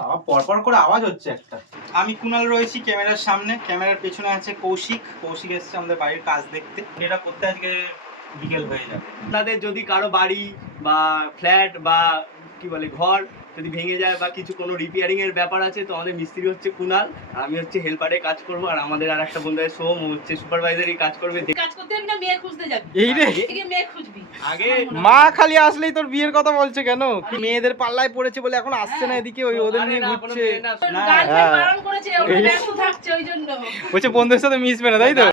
বাবা পরপর করে আওয়াজ হচ্ছে একটা। আমি কুনাল রয়েছি ক্যামেরার সামনে। ক্যামেরার পেছনে আছে কৌশিক। কৌশিক এসছে আমাদের বাড়ির কাজ দেখতে। এটা করতে আজকে বিকেল হয়ে যাবে। আপনাদের যদি কারও বাড়ি বা ফ্ল্যাট বা কি বলে ঘর যদি ভেঙে যায় বা কিছু কোনো রিপেয়ারিং এর ব্যাপার আছে তো আমাদের মিস্ত্রি হচ্ছে কুনাল আর আমি হচ্ছে হেল্পারে কাজ করব আর আমাদের আর একটা বন্ধু আছে সোম ও হচ্ছে সুপারভাইজারি কাজ করবে কাজ করতে না মেয়ে খুঁজতে যাবি। এই রে। এদিকে মেয়ে খুঁজবি। আগে মা খালি আসলেই তোর বিয়ের কথা বলছে কেন? মেয়েদের পাল্লায় পড়েছে বলে এখন আসছে না এদিকে ওই ওদের নিয়ে ঘুরছে। না, না, গার্লফ্রেন্ড হ্যাঁ। বারণ করেছে ওটা এই- ব্যস্ত থাকছে ওই জন্য। বলছে বন্ধুদের সাথে মিশবে না তাই তো?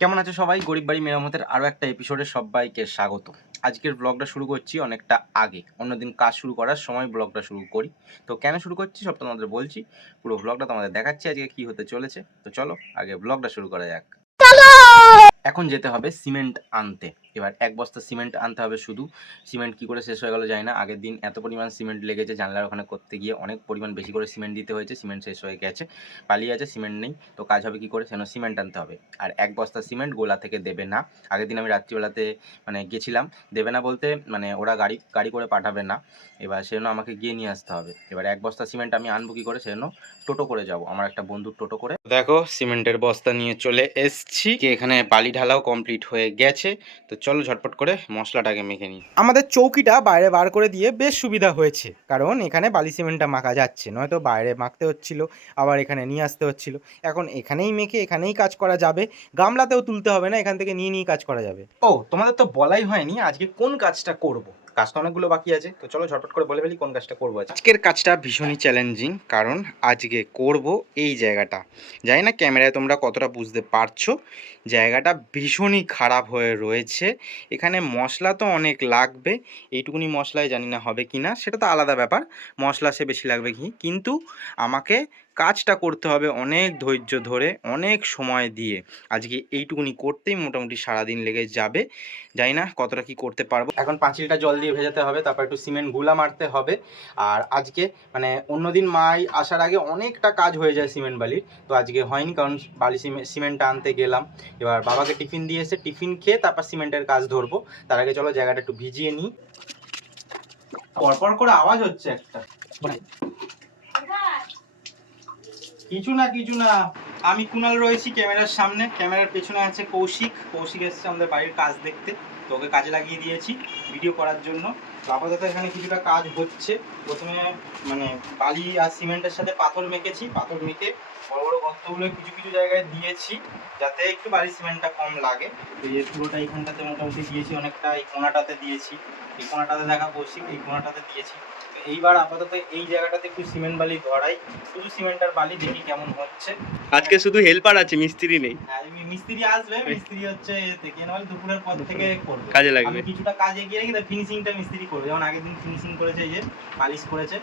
কেমন আছে সবাই? গরিব বাড়ি মেরামতের আরও একটা এপিসোডে সবাইকে স্বাগত। আজকের ব্লগটা শুরু করছি অনেকটা আগে। অন্যদিন কাজ শুরু করার সময় ব্লগটা শুরু করি। তো কেন শুরু করছি সব তোমাদের বলছি। পুরো ব্লগটা তোমাদের দেখাচ্ছি আজকে কি হতে চলেছে। তো চলো, আগে ব্লগটা শুরু করা যাক। এখন যেতে হবে সিমেন্ট আনতে। এবার এক বস্তা সিমেন্ট আনতে হবে শুধু। সিমেন্ট কি করে শেষ হয়ে গেল যায় না। আগের দিন এত পরিমাণ সিমেন্ট লেগেছে, জানলার ওখানে করতে গিয়ে অনেক পরিমাণ বেশি করে সিমেন্ট দিতে হয়েছে, সিমেন্ট শেষ হয়ে গেছে, পালিয়ে আছে, সিমেন্ট নেই। তো কাজ হবে কি করে? সেন সিমেন্ট আনতে হবে। আর এক বস্তা সিমেন্ট গোলা থেকে দেবে না। আগের দিন আমি রাত্রিবেলাতে মানে গেছিলাম। দেবে না বলতে মানে ওরা গাড়ি গাড়ি করে পাঠাবে না। এবার সেজন্য আমাকে গিয়ে নিয়ে আসতে হবে। এবার এক বস্তা সিমেন্ট আমি আনব কি করে? সেজন্য টোটো করে যাব। আমার একটা বন্ধুর টোটো করে। দেখো, সিমেন্টের বস্তা নিয়ে চলে এসছি। এখানে বালি ঢালাও কমপ্লিট হয়ে গেছে। তো চলো ঝটপট করে মশলাটাকে মেখে নিই। আমাদের চৌকিটা বাইরে বার করে দিয়ে বেশ সুবিধা হয়েছে। কারণ এখানে বালি সিমেন্টটা মাখা যাচ্ছে নয়তো বাইরে মাখতে হচ্ছিল আবার এখানে নিয়ে আসতে হচ্ছিল। এখন এখানেই মেখে এখানেই কাজ করা যাবে। গামলাতেও তুলতে হবে না এখান থেকে নিয়ে নিয়ে কাজ করা যাবে। ও তোমাদের তো বলাই হয়নি আজকে কোন কাজটা করব। কাজ তো অনেকগুলো বাকি আছে। তো চলো ঝটপট করে বলে ফেলি কোন কাজটা করব আজকের কাজটা ভীষণই চ্যালেঞ্জিং কারণ আজকে করব এই জায়গাটা। জানি না ক্যামেরায় তোমরা কতটা বুঝতে পারছ। জায়গাটা ভীষণই খারাপ হয়ে রয়েছে। এখানে মশলা তো অনেক লাগবে, এইটুকুনি মশলায় জানি না হবে কি না সেটা তো আলাদা ব্যাপার, মশলা সে বেশি লাগবে কি। কিন্তু আমাকে কাজটা করতে হবে অনেক ধৈর্য ধরে, অনেক সময় দিয়ে। আজকে এইটুকুনি করতেই মোটামুটি সারাদিন লেগে যাবে। জানি না কতটা কি করতে পারব। এখন পাঁচিলটা জল দিয়ে ভেজাতে হবে, তারপর একটু সিমেন্টগুলা মারতে হবে। আর আজকে মানে অন্যদিন মাই আসার আগে অনেকটা কাজ হয়ে যায় সিমেন্ট বালির, তো আজকে হয়নি কারণ বালি সিমে- সিমেন্টটা আনতে গেলাম। এবার বাবাকে টিফিন দিয়ে এসে টিফিন খেয়ে তারপর সিমেন্টের কাজ ধরবো। তার আগে চলো জায়গাটা একটু ভিজিয়ে নিই। পরপর করে আওয়াজ হচ্ছে একটা। কিছু না কিছু না। আমি কুনাল রয়েছি ক্যামেরার সামনে। ক্যামেরার পেছনে আছে কৌশিক। কৌশিক এসছে আমাদের বাড়ির কাজ দেখতে। তো ওকে কাজে লাগিয়ে দিয়েছি ভিডিও করার জন্য। আপাতত এখানে কিছুটা কাজ হচ্ছে। প্রথমে মানে বালি আর সিমেন্টের সাথে পাথর মেখেছি। পাথর মেখে বড় বড় গর্তগুলো কিছু কিছু জায়গায় দিয়েছি যাতে একটু বালি সিমেন্টটা কম লাগে। এই পুরোটা এইখানটাতে মোটামুটি দিয়েছি, অনেকটা এই কোনাটাতে দিয়েছি। এই কোনাটাতে দেখা করছি এই কোনাটাতে দিয়েছি। এইবার আপাতত এই জায়গাটাতে একটু সিমেন্ট বালি ধরাই। শুধু সিমেন্ট আর বালি দেখি কেমন হচ্ছে। আজকে শুধু হেল্পার আছে মিস্ত্রি নেই। আর মিস্ত্রি আসবে মিস্ত্রি হচ্ছে দেখে নেওয়াল দুপুরের পর থেকে করবে। কাজে লাগবে। আমি কিছুটা কাজ এগিয়ে রেখে ফিনিশিংটা মিস্ত্রি করবে। যেমন আগের দিন ফিনিশিং করেছে এই যে পালিশ করেছে।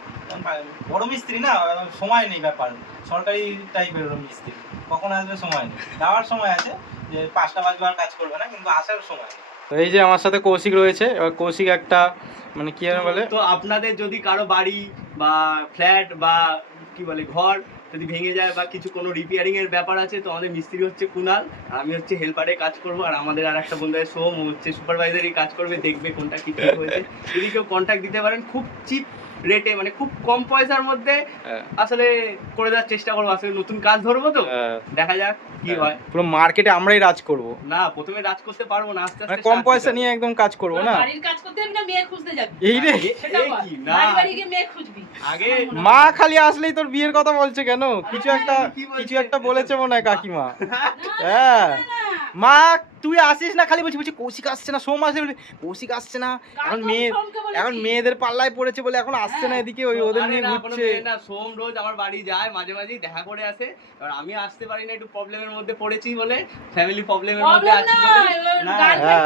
বড় মিস্ত্রি না সময় নেই ব্যাপার। সরকারি টাইপের মিস্ত্রি। কখন আসবে সময় নেই। যাওয়ার সময় আছে যে পাঁচটা বাজবে আর কাজ করবে না কিন্তু আসার সময় নেই। তো এই যে আমার সাথে কৌশিক রয়েছে, এবার কৌশিক একটা মানে কি বলে? তো আপনাদের যদি কারও বাড়ি বা ফ্ল্যাট বা কি বলে, ঘর যদি ভেঙে যায় বা কিছু কোনো রিপেয়ারিং এর ব্যাপার আছে, তো আমাদের মিস্ত্রি হচ্ছে কুনাল, আমি হচ্ছে হেল্পারে কাজ করব, আর আমাদের আর একটা বন্ধু সোম হচ্ছে সুপারভাইজারই কাজ করবে, দেখবে কোনটা কি ঠিক হয়েছে। যদি কেউ কন্ট্যাক্ট দিতে পারেন, খুব চিপ রেটে মানে খুব কম পয়সার মধ্যে হ্যাঁ। আসলে করে দেওয়ার চেষ্টা করব। আসলে নতুন কাজ ধরবো তো। দেখা যাক কি হয়। পুরো মার্কেটে আমরাই রাজ করব। না প্রথমে রাজ করতে পারব না আস্তে মানে আস্তে কম পয়সা নিয়ে একদম কাজ করব না? বাড়ির কাজ করতে না মেয়ে খুঁজতে যাবি। এই রে। সেটা কি? না। বাড়ি বাড়ি গিয়ে মেয়ে খুঁজবি। আগে মা খালি আসলেই তোর বিয়ের কথা বলছে কেন? কিছু একটা কিছু একটা বলেছে মনে হয় কাকিমা। হ্যাঁ। মা তুই আসিস না? খালি বলছি বলছি কৌশিক আসছে না সোম আসছে কৌশিক আসছে না। এখন মেয়ে এখন মেয়েদের পাল্লায় পড়েছে বলে এখন আসছে না এদিকে ওই ওদের নিয়ে কোনো ঘুরছে না সোম রোজ আমার বাড়ি যায় মাঝে মাঝেই দেখা করে আসে। এবার আমি আসতে পারি না একটু প্রবলেমের মধ্যে পড়েছি বলে ফ্যামিলি প্রবলেমের মধ্যে আছি হ্যাঁ।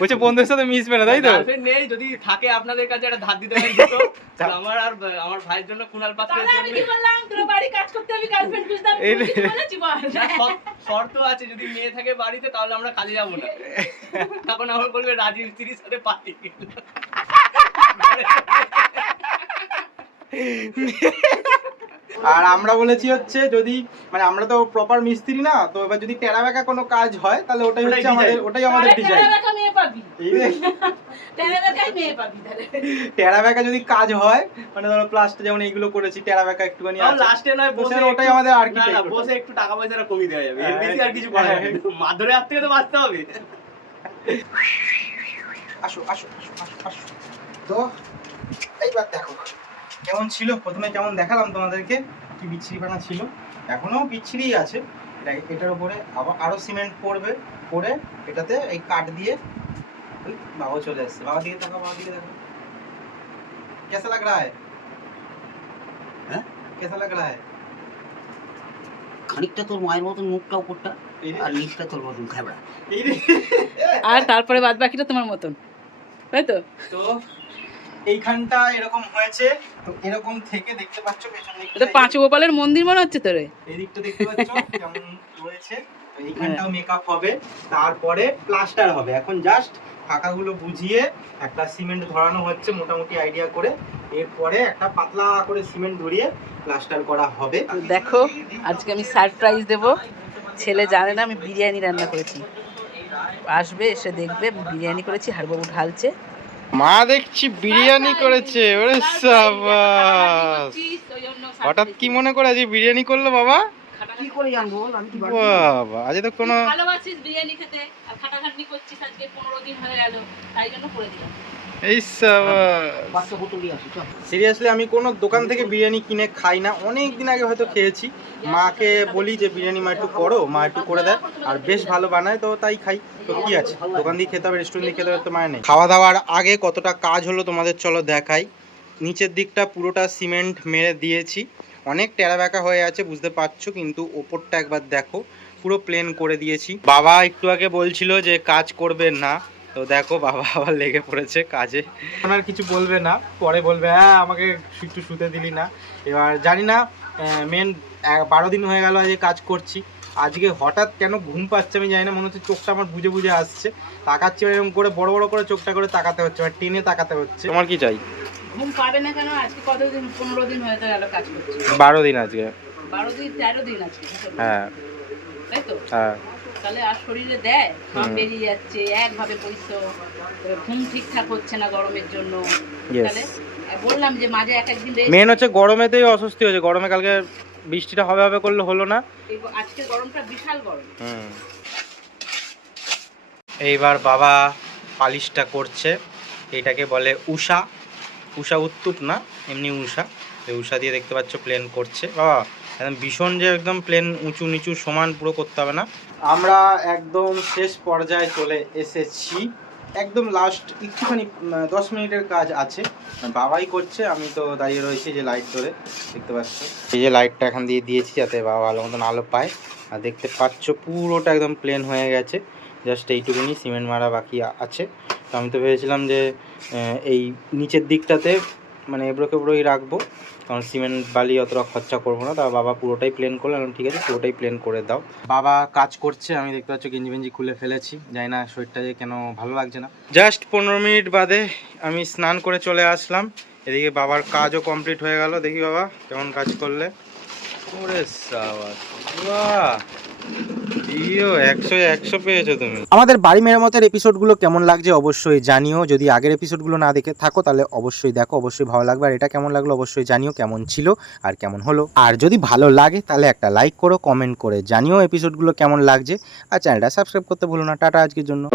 বলছে বন্ধুদের সাথে মিশবে না তাই তো? নেই যদি থাকে আপনাদের কাছে একটা ধার দিতে পারি তাহলে আমার আর আমার ভাইয়ের জন্য কুনাল পাত্রের আমি কি বললাম, তোর বাড়ি কাজ করতে হবে, girlfriend খুঁজতে শর্ত- আছে যদি মেয়ে থাকে বাড়িতে তাহলে আমরা কাজে যাব না। তখন আমার বলবে রাজীব স্ত্রীর সাথে পার্টি আর আমরা বলেছি হচ্ছে যদি মানে আমরা তো প্রপার মিস্ত্রি না তো এবার যদি টেরা বেঁকা কোনো কাজ হয় তাহলে ওটাই হচ্ছে আমাদের ওটাই আমাদের ডিজাইন টেরা ব্যাকা যদি কাজ হয় মানে ধরো প্লাস্টার যেমন এইগুলো করেছি টেরা ব্যাকা একটুখানি আছে। লাস্টে নয় বসে ওটাই আমাদের না architect বসে একটু টাকা পয়সাটা কমিয়ে দেওয়া যাবে। এর হ্যাঁ, বেশি আর কিছু করা যাবে না। হাত থেকে তো বাঁচতে হবে। আসো আসো আসো আসো আসো। তো এইবার দেখো কেমন ছিল? প্রথমে কেমন দেখালাম তোমাদেরকে কি বিচ্ছিরি পানা ছিল। এখনও বিচ্ছিরি আছে। এটা- এটার উপরে আবার আরও সিমেন্ট পড়বে পরে এটাতে এই কাঠ দিয়ে ওই বাবা চলে আসছে বাবা দিকে দেখো বাবা দিকে দেখো कैसा लग रहा है হ্যাঁ? कैसा लग रहा है খানিকটা তোর মায়ের মতন মুখটা উপরটা এই রে, আর নিচটা তোর মতন খাবড়া এই রে। আর তারপরে বাদ বাকিটা তোমার মতন তাই তো তো এইখানটা এরকম হয়েছে তো এরকম থেকে দেখতে পাচ্ছ পেছন দিকটা এটা পাঁচ গোপালের মন্দির মনে হচ্ছে তোরে এই দিকটা দেখতে পাচ্ছ কেমন রয়েছে তো এইখানটাও মেকআপ হবে তারপরে প্লাস্টার হবে এখন জাস্ট ফাঁকাগুলো বুঝিয়ে একটা সিমেন্ট ধরানো হচ্ছে মোটামুটি আইডিয়া করে। এরপরে একটা পাতলা করে সিমেন্ট ধরিয়ে প্লাস্টার করা হবে। দেখো আজকে আমি সারপ্রাইজ দেব। ছেলে জানে না আমি বিরিয়ানি রান্না করেছি। আসবে এসে দেখবে বিরিয়ানি করেছি হাড়বাবু ঢালছে। মা দেখছি বিরিয়ানি করেছে ওরে সাবাস। হঠাৎ কি মনে করে আজ বিরিয়ানি করল বাবা? কি করে জানব বল? আমি কি বাবা আজ তো কোনো ভালোবাসিস বিরিয়ানি খেতে আর খাটাখাটনি করছিস আজকে পনেরো দিন হয়ে গেল তাই জন্য করে দিলাম। সিরিয়াসলি আমি কোনো দোকান থেকে বিরিয়ানি কিনে খাই না। অনেক দিন আগে হয়তো খেয়েছি। মাকে বলি যে বিরিয়ানি মা একটু করো মা একটু করে দেয়। আর বেশ ভালো বানায় তো তাই খাই। তো কি আছে? দোকান দিয়ে খেতে হবে রেস্টুরেন্ট দিয়ে খেতে হবে তো মানে নেই। খাওয়া দাওয়ার আগে কতটা কাজ হলো তোমাদের চলো দেখাই। নিচের দিকটা পুরোটা সিমেন্ট মেরে দিয়েছি। অনেক টেরা ব্যাকা হয়ে আছে, বুঝতে পারছ, কিন্তু ওপরটা একবার দেখো। পুরো প্লেন করে দিয়েছি। বাবা একটু আগে বলছিল যে কাজ করবে না। তো দেখো, বাবা আবার লেগে পড়েছে কাজে। ওনার কিছু বলবে না। পরে বলবে হ্যাঁ আমাকে একটু শুতে দিলি না। এবার জানি না মেন বারো দিন হয়ে গেল আজকে কাজ করছি। আজকে হঠাৎ কেন ঘুম পাচ্ছে আমি জানি না, মনে হচ্ছে চোখটা আমার বুঝে বুঝে আসছে। তাকাচ্ছি এরকম করে, বড় বড় করে চোখটা করে তাকাতে হচ্ছে এবার টেনে তাকাতে হচ্ছে। তোমার কি চাই? ঘুম পাবে না কেন? আজকে কতদিন পনেরো দিন হয়ে গেল কাজ করছি। বারো দিন আজকে। বারো দিন তেরো দিন আজকে। হ্যাঁ। তাই তো? হ্যাঁ। তাহলে আর শরীরে দেয়? সব বেরিয়ে যাচ্ছে একভাবে পরিশ্র ঘুম ঠিকঠাক হচ্ছে না গরমের জন্য? তাহলে বললাম যে মাঝে এক একদিন মেন হচ্ছে গরমেতেই অস্বস্তি হয়েছে। গরমে কালকে বৃষ্টিটা হবে হবে করলে হলো না। আজকের গরমটা বিশাল গরম। হুম। এইবার বাবা পালিশটা করছে। এটাকে বলে উষা। উষা উত্তুপ না, এমনি উষা এই উষা দিয়ে দেখতে পাচ্ছ প্লেন করছে। বাবা, একদম ভীষণ যে একদম প্লেন উঁচু নিচু সমান পুরো করতে হবে না। আমরা একদম শেষ পর্যায়ে চলে এসেছি। একদম লাস্ট একটুখানি দশ মিনিটের কাজ আছে। বাবাই করছে, আমি তো দাঁড়িয়ে রয়েছি যে লাইট ধরে, দেখতে পাচ্ছ। এই যে লাইটটা এখান দিয়ে দিয়েছি যাতে বাবা ভালো মতন আলো পায়। আর দেখতে পাচ্ছ পুরোটা একদম প্লেন হয়ে গেছে। জাস্ট এইটুকুনি সিমেন্ট মারা বাকি আছে। তো আমি তো ভেবেছিলাম যে এই নিচের দিকটাতে মানে এবড়ো কেবড়োই রাখব। কারণ সিমেন্ট, বালি অতটা খরচা করব না। তা বাবা পুরোটাই প্লেন করল। আমি ঠিক আছে, পুরোটাই প্লেন করে দাও। বাবা কাজ করছে, আমি দেখতে পাচ্ছি গেঞ্জি বেঞ্জি খুলে ফেলেছি। জানি না শরীরটা যে কেন ভালো লাগছে না। জাস্ট পনেরো মিনিট বাদে আমি স্নান করে চলে আসলাম। এদিকে বাবার কাজও কমপ্লিট হয়ে গেল। দেখি বাবা কেমন কাজ করলে। ওরে বাহ! আমাদের বাড়ি মেরামতের এপিসোডগুলো কেমন লাগছে অবশ্যই জানিও। যদি আগের এপিসোডগুলো না দেখে থাকো, তাহলে অবশ্যই দেখো, অবশ্যই ভালো লাগবে। আর এটা কেমন লাগল অবশ্যই জানিও, কেমন ছিল আর কেমন হলো। আর যদি ভালো লাগে, তাহলে একটা লাইক করো কমেন্ট করে জানিও এপিসোডগুলো কেমন লাগছে। আর চ্যানেলটা সাবস্ক্রাইব করতে ভুলো না। টাটা আজকের জন্য।